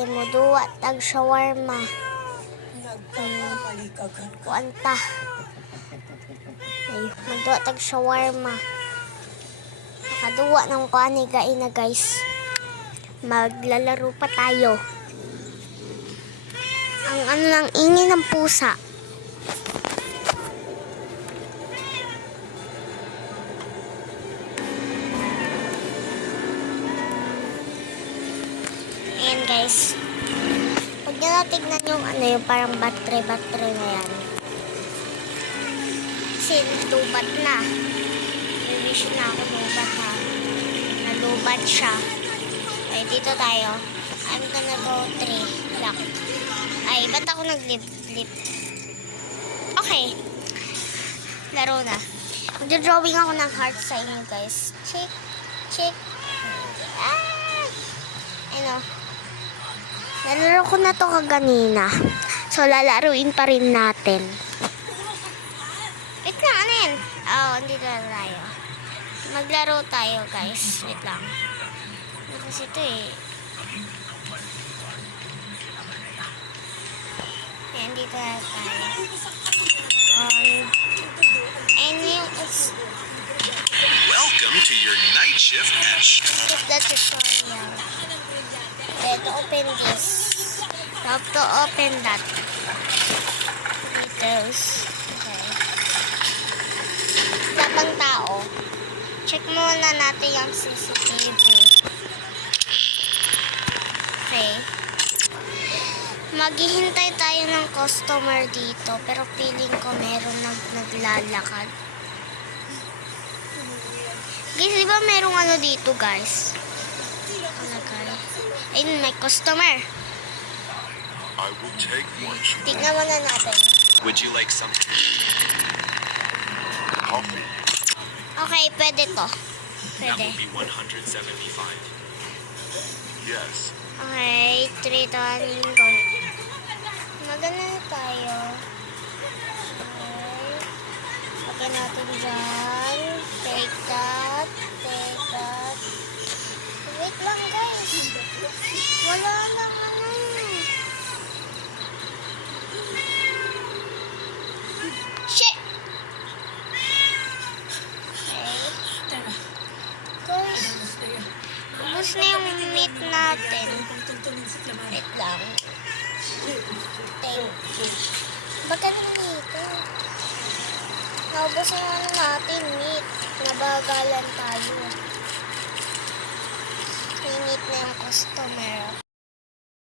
Muduwa tag shawarma. Kuanta. Ay, muduwa tag shawarma. Nakaduwa ng kuani na guys. Maglalaro pa tayo. Ang ano lang ingay ng pusa. Ayan guys. Pag nyo natignan yung ano yung parang battery na yan. Kasi lubat na. Wish na ako lubat ha. Nalubat siya. Okay, dito tayo. I'm gonna go 3. Lock. Ay, ba't ako nag-lip? Okay. Laro na. Magdodrawing ako ng heart sa inyo guys. Check. Ano? Nalaro ko na to kaganina. So, lalaruin pa rin natin. Wait lang, ano yan? Oh, andito na tayo. Maglaro tayo, guys. Wait lang. Ano kasi ito eh. Yan, dito na tayo. And yung... Welcome to your night shift at Skip the tutorial. Okay, to open this. You have to open that. Details. Okay. Tapang tao. Check muna natin yung CCTV. Okay. Maghihintay tayo ng customer dito. Pero feeling ko meron naglalakad. Guys, di ba merong ano dito guys? Ayun, may customer. I will take one. Tignan muna natin. Would you like some coffee? Okay, pwede to. That Pwede. will be 175. Yes. Okay, 3, 2, 1, go. Magana na tayo. Okay. Okay natin dyan. Take that. Wait lang guys. Wala lang ano. Shit! Okay. Guys, ubus na yung meat natin. Wait lang. Thank you. Baka naman dito. Naubos na ano natin meat. Nabagalan tayo. Minute na yung customer.